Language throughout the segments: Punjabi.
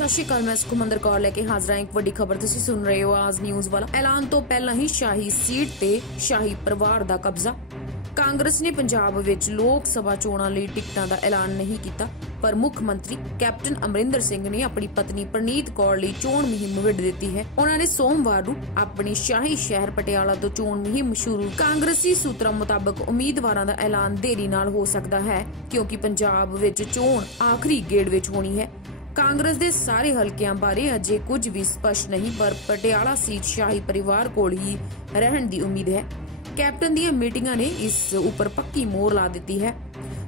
ਸਤਿ ਸ਼੍ਰੀ ਅਕਾਲ, ਮੈਂ ਸੁਖਮੰਦਰ ਕੌਰ ਲੈ ਕੇ ਹਾਜ਼ਰ ਹਾਂ। ਇੱਕ ਵੱਡੀ ਖਬਰ ਤੁਸੀਂ ਸੁਣ ਰਹੇ ਹੋ ਆਜ ਨਿਊਜ਼ ਵਾਲਾ। ਐਲਾਨ ਤੋਂ ਪਹਿਲਾਂ ਹੀ ਸ਼ਾਹੀ ਸੀਟ ਤੇ ਸ਼ਾਹੀ ਪਰਿਵਾਰ ਦਾ ਕਬਜ਼ਾ। ਕਾਂਗਰਸ ਨੇ ਪੰਜਾਬ ਵਿੱਚ ਲੋਕ ਸਭਾ ਚੋਣਾਂ ਲਈ ਟਿਕਟਾਂ ਦਾ ਐਲਾਨ ਨਹੀਂ ਕੀਤਾ, ਪਰ ਮੁੱਖ ਮੰਤਰੀ ਕੈਪਟਨ ਅਮਰਿੰਦਰ ਸਿੰਘ ਨੇ ਆਪਣੀ ਪਤਨੀ ਪ੍ਰਨੀਤ ਕੌਰ ਲਈ ਚੋਣ ਮੁਹਿੰਮ ਵਿੱਢ ਦਿੱਤੀ ਹੈ। ਉਹਨਾਂ ਨੇ ਸੋਮਵਾਰ ਨੂੰ ਆਪਣੀ ਸ਼ਾਹੀ ਸ਼ਹਿਰ ਪਟਿਆਲਾ ਤੋਂ ਚੋਣ ਮੁਹਿੰਮ ਸ਼ੁਰੂ ਕਾਂਗਰਸੀ ਸੂਤਰਾਂ ਮੁਤਾਬਕ ਉਮੀਦਵਾਰਾਂ ਦਾ ਐਲਾਨ ਦੇਰੀ ਨਾਲ ਹੋ ਸਕਦਾ ਹੈ, ਕਿਉਂਕਿ ਪੰਜਾਬ ਵਿੱਚ ਚੋਣ ਆਖਰੀ ਗੇੜ ਵਿੱਚ ਹੋਣੀ ਹੈ। ਕਾਂਗਰਸ ਦੇ ਸਾਰੇ ਹਲਕਿਆਂ ਬਾਰੇ ਅਜੇ ਕੁਝ ਵੀ ਸਪਸ਼ਟ ਨਹੀਂ, ਪਰ ਪਟਿਆਲਾ ਸੀਟ ਸ਼ਾਹੀ ਪਰਿਵਾਰ ਕੋਲ ਹੀ ਰਹਿਣ ਦੀ ਉਮੀਦ ਹੈ। ਕੈਪਟਨ ਦੀਆਂ ਮੀਟਿੰਗਾਂ ਨੇ ਇਸ ਉੱਪਰ ਪੱਕੀ ਮੋਹਰ ਲਾ ਦਿੱਤੀ ਹੈ।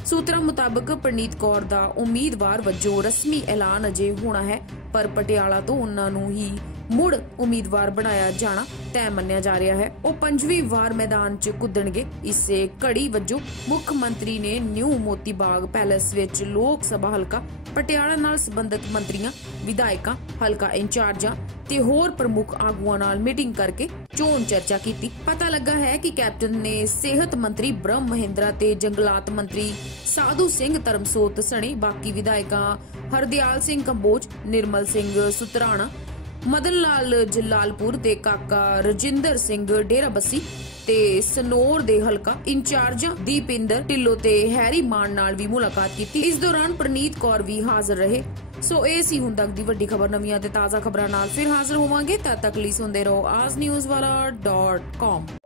ਸੂਤਰਾਂ ਮੁਤਾਬਕ ਪ੍ਰਨੀਤ ਕੌਰ ਦਾ ਉਮੀਦਵਾਰ ਵਜੋਂ ਰਸਮੀ ਐਲਾਨ ਅਜੇ ਹੋਣਾ ਹੈ, ਪਰ ਪਟਿਆਲਾ ਤੋਂ ਉਹਨਾਂ ਨੂੰ ਹੀ ਮੁੜ ਉਮੀਦਵਾਰ ਬਣਾਇਆ ਜਾਣਾ ਤੈਅ ਮੰਨਿਆ ਜਾ ਰਿਹਾ ਹੈ। ਉਹ ਪੰਜਵੀਂ ਵਾਰ ਮੈਦਾਨ 'ਚ ਕੁੱਦਣਗੇ। ਇਸੇ ਘੜੀ ਵਜੋਂ ਮੁੱਖ ਮੰਤਰੀ ਨੇ ਨਿਊ ਮੋਤੀ ਬਾਗ ਪੈਲੇਸ ਵਿੱਚ ਲੋਕ ਸਭਾ ਹਲਕਾ ਪਟਿਆਲਾ ਨਾਲ ਸੰਬੰਧਿਤ ਮੰਤਰੀਆਂ, ਵਿਧਾਇਕਾਂ, ਹਲਕਾ ਇੰਚਾਰਜਾਂ ਤੇ ਹੋਰ ਪ੍ਰਮੁੱਖ ਆਗੂਆਂ ਨਾਲ ਮੀਟਿੰਗ ਕਰਕੇ ਚੋਣ ਚਰਚਾ ਕੀਤੀ। ਪਤਾ ਲੱਗਾ ਹੈ ਕਿ ਕੈਪਟਨ ਨੇ ਸਿਹਤ ਮੰਤਰੀ ਬ੍ਰਹਮ ਮਹਿੰਦਰਾ ਤੇ ਜੰਗਲਾਤ ਮੰਤਰੀ ਸਾਧੂ ਸਿੰਘ ਧਰਮਸੋਤ ਸਣੇ, ਬਾਕੀ ਵਿਧਾਇਕਾਂ ਹਰਦਿਆਲ ਸਿੰਘ ਕੰਬੋਜ, ਨਿਰਮਲ ਸਿੰਘ ਸੁਤਰਾਣਾ ਮਦਨ ਲਾਲ ਜਲਾਲਪੁਰ ਦੇ ਕਾਕਾ ਰਜਿੰਦਰ ਸਿੰਘ ਡੇਰਾਬੱਸੀ ਤੇ ਸਨੋਰ ਦੇ ਹਲਕਾ ਇੰਚਾਰਜਾਂ ਦੀਪਿੰਦਰ ਢਿੱਲੋਂ ਤੇ ਹੈਰੀ ਮਾਨ ਨਾਲ ਵੀ ਮੁਲਾਕਾਤ ਕੀਤੀ। ਇਸ ਦੌਰਾਨ ਪ੍ਰਨੀਤ ਕੌਰ ਵੀ ਹਾਜ਼ਰ ਰਹੇ। ਸੋ ਇਹ ਸੀ ਹੁਣ ਤੱਕ ਦੀ ਵੱਡੀ ਖਬਰ ਨਵੀਆਂ ਤੇ ਤਾਜ਼ਾ ਖਬਰਾਂ ਨਾਲ। ਫਿਰ ਹਾਜ਼ਰ ਹੋਵਾਂਗੇ ਤਦ ਤੱਕ ਲਈ ਸੁਣਦੇ ਰਹੋ ਆਜ਼ ਨਿਊਜ਼ ਵਾਲਾ .com